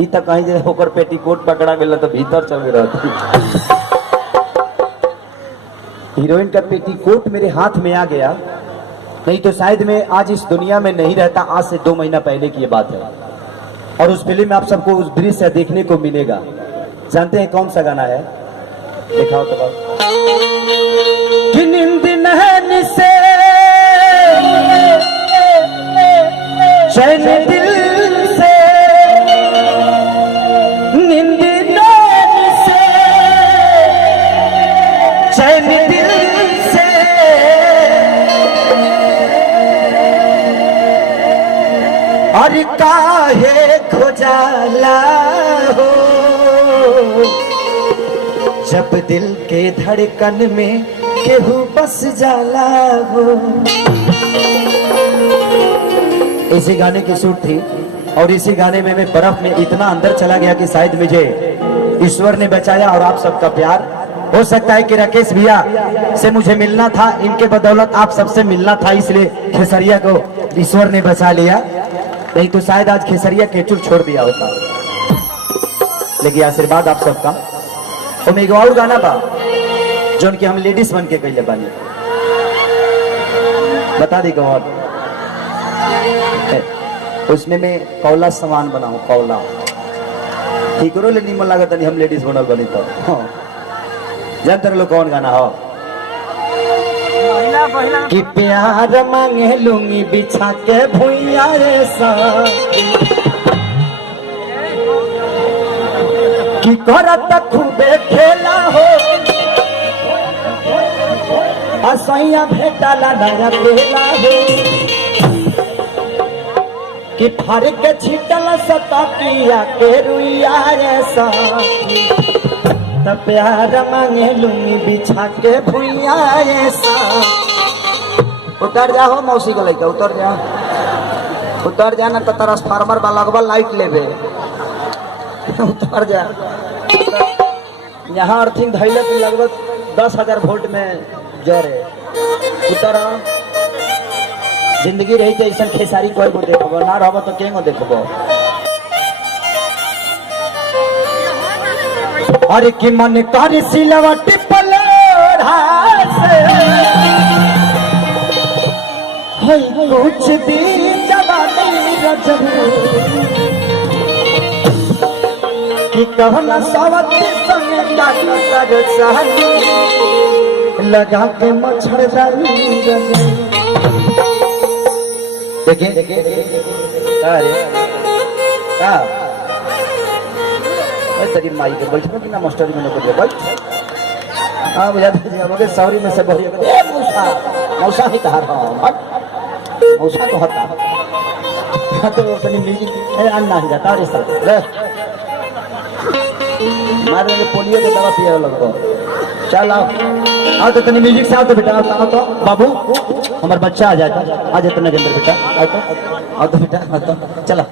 ई तक कहीं जे होकर पेटीकोट पकड़ा गेल तो भीतर चल गया। हीरोइन का पेटीकोट मेरे हाथ में आ गया, नहीं तो शायद मैं आज इस दुनिया में नहीं रहता। आज से 2 महीना पहले की ये बात है और उस फिल्म में आप सबको उस दृश्य देखने को मिलेगा। जानते हैं कौन सा गाना है? दिखाओ तो कि नींद नहन से चैन दिल से, नींद नहन से चैन दिल से, और काहे खोजाला हो जब दिल के धड़कन में केहू बस जाला हो। इसी गाने की शूट थी और इसी गाने में मैं बर्फ में इतना अंदर चला गया कि शायद मुझे ईश्वर ने बचाया और आप सबका प्यार। हो सकता है कि राकेश भैया से मुझे मिलना था, इनके बदौलत आप सबसे मिलना था, इसलिए खेसरिया को ईश्वर ने बचा लिया, नहीं तो शायद आज खेसरिया केचुर छोड़ दिया होता। लेकिन आशीर्वाद आप सबका। तो मैं और गाना बा जो कि हम लेडीज बन के कैले बानी, बता दी गौर। उसमें मैं कौला सामान बनाऊं, कौला ठीक रो ले निमन लागत नहीं, हम लेडीज बनल बनी तो जानते लोग कौन गाना हो कि प्यार मांगे लूंगी बिछा के भुइया रे सा, कि करत खूबे खेला हो असैया भेटाला नया बेला हो, कि फर के छिटल सतकिया के रुइया रे सा, त प्यार मांगे लूंगी बिछा के भुइया रे सा। उतर जा हो मौसी को लेकर, उतर जा, उतर जा ना तो ट्रांसफार्मर वाला लाइट लेबे, उतर जा। यहाँ अर्थिंग धैले तो लगभग 10,000 वोल्ट में जरे। उतर जिंदगी रही तो ऐसा खेसारी कोई को देखबो ना रहबो तो केंगो देखबो। अरे कि मन कर सिलवट पलोढ़ा से हई कुछ दिन जवानी रजब, कि कहना सवती संग काट कर चाहनी लगा के मच्छरदानी रजब। देखिए अरे का तेरी माई के बैठो कि ना मास्टरी में को बैठ। हाँ बुझा दीजिए सौरी में से बही मौसा, मौसा ही कहा मौसा तो हता तो अपनी मिली अन्ना ही जाता रे सर मारे पोलियो के दवा पिया लगभो। चल आओ तो तनी म्यूजिक से आओ तो बेटा, आओ तो बाबू हमारा बच्चा आ जाता, आ जाता ना अंदर बेटा, आओ तो बेटा, आओ तो चला।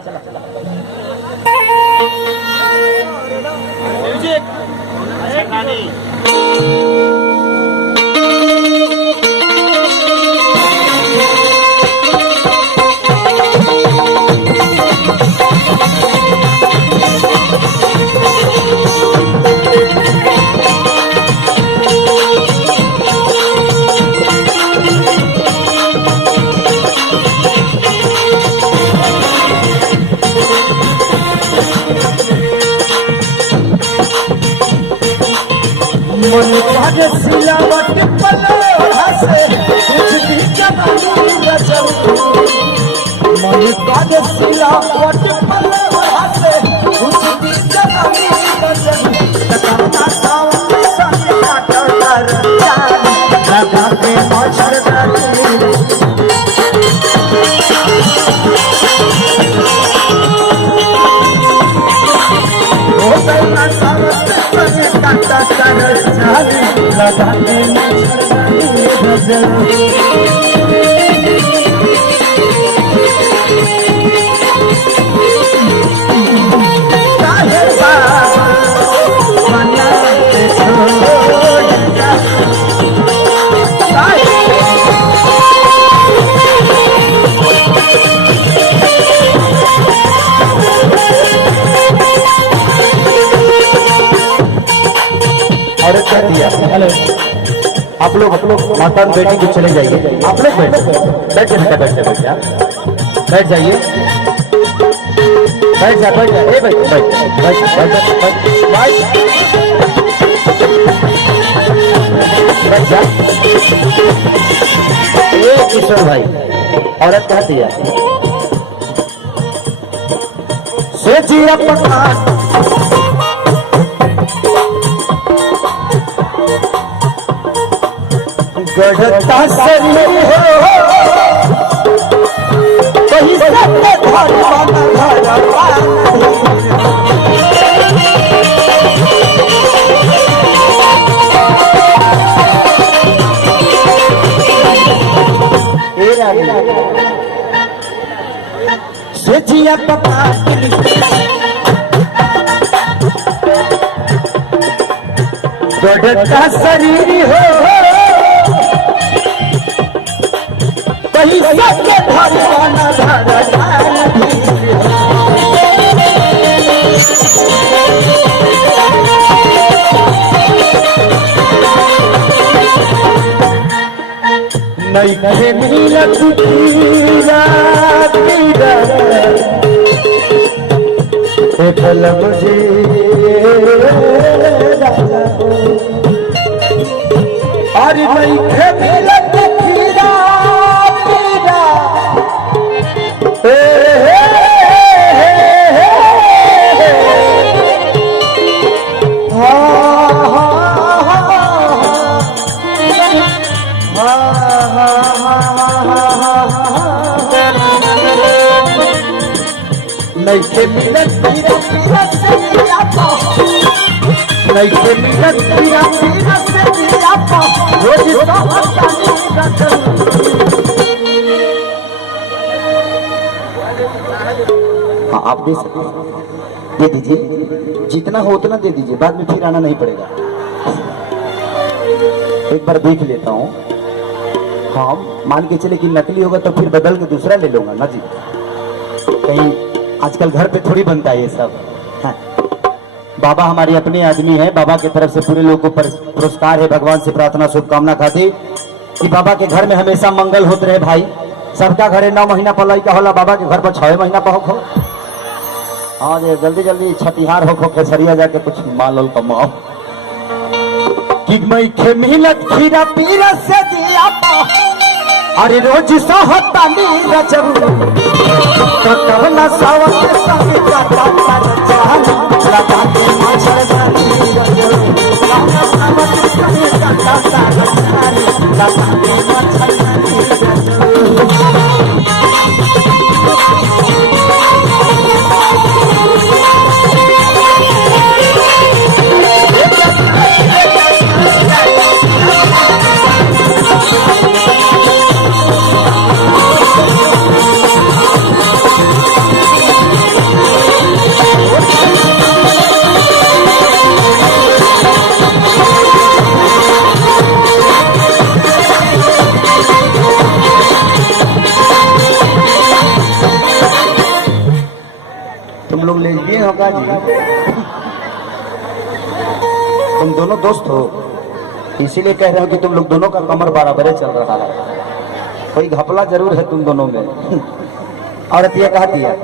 मन काजे सिलावट पलोढ़ा से कुछ भी जवानी रजब, मन काजे सिलावट पलोढ़ा से कुछ भी जवानी रजब, करना सावन संग काट कर चाल लगा के मच्छरदानी। ओ करना सावन संग काट कर चाल लगा के मच्छरदानी रजब। आप लोग माता और बेटी को चले जाइए। आप लोग बैठ जाइए, बैठ जाइए, बैठ जा, बैठ जा, ए बैठ बैठ बैठ बैठ जा। ये किशोर भाई औरत कहती है से जी अपना गढ़ता शरीर हो वही सब से जिया पता गढ़ता शरीर हो वही सबके भगवान नहीं कहे मिलत मुझे और नहीं कहे मिलत नहीं से मिलत पीरा पीरा से दिया पा नहीं से मिलत पीरा पीरा से दिया पा रोज हाँ आप दे दीजिए, जितना हो उतना दे दीजिए, बाद में फिर आना नहीं पड़ेगा। एक बार देख लेता हूँ, हाँ मान के चले कि नकली होगा तो फिर बदल के दूसरा ले लूंगा ना जी। कहीं आजकल घर पे थोड़ी बनता है ये सब। हाँ। बाबा हमारे अपने आदमी है, बाबा की तरफ से पूरे लोगों को पुरस्कार है। भगवान से प्रार्थना शुभकामना खातिर कि बाबा के घर में हमेशा मंगल होते रहे भाई। सबका घरे 9 महीना पलाई का होला, बाबा के घर पर 6 महीना पहुँच हो। हाँ जी जल्दी जल्दी छतिहार हो खेसरिया जाके कुछ माल कमाओ कि मैं खे मिलत खीरा पीरा से दिया अरे रोज सहता नीर जब कटवना सावत संग काटा जान लगा के मछर जानी लाना सावत संग काटा जान लगा के मछर तुम लोग लेस्बियन हो का जी? तुम दोनों दोस्त हो, इसीलिए कह रहे हो कि तुम लोग दोनों का कमर बराबर चल रहा है। कोई घपला जरूर है तुम दोनों में। औरत ये कहती है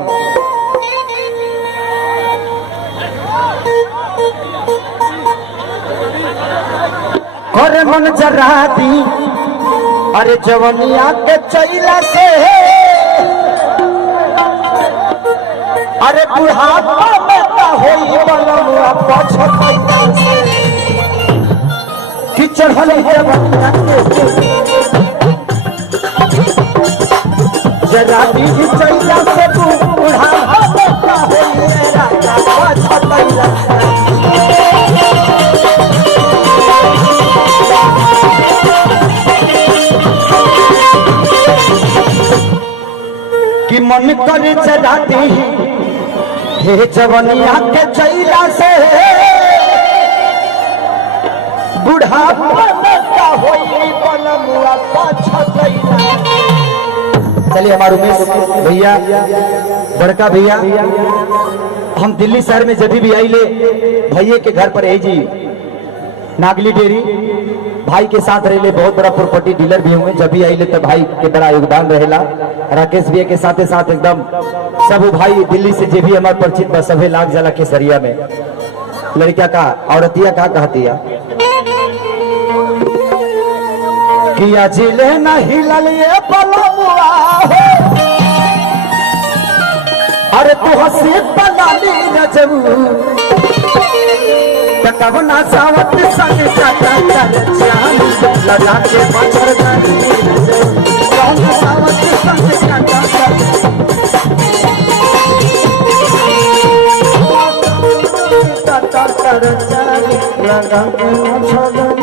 अरे मन जरा दी अरे जवनिया के चैला से अरे बुढ़ापा में का होई बनमुआ पछतैया कि चढ़ल जवनिया जरा दी चैला से बुढ़ापा में का होई राजा पछतैया कि मन करे जरा दी हे जवनिया के चैला से बुढ़ापा में का होई बनमुआ पछतैया। चलिए हमारे उमेश भैया बड़का भैया, हम दिल्ली शहर में जब भी आई ले भैया के घर पर आई जी नागली डेयरी भाई के साथ रहे बहुत बड़ा प्रॉपर्टी डीलर भी हुए, जब भी आइले तो भाई के बड़ा योगदान रहेला। राकेश भैया के साथ एकदम सब भाई दिल्ली से जे भी हमारे परिचित बस सभी लाग जाला केसरिया में। लड़का का औरतिया का कहती है किया जिले नहीं ललिए पलमुआ हो, अरे तू हंसी पलाली रजबू कवना सावत संग काटा कर जान लगा के मच्छर जानी कवना सावत संग काटा कर जान लगा के मच्छर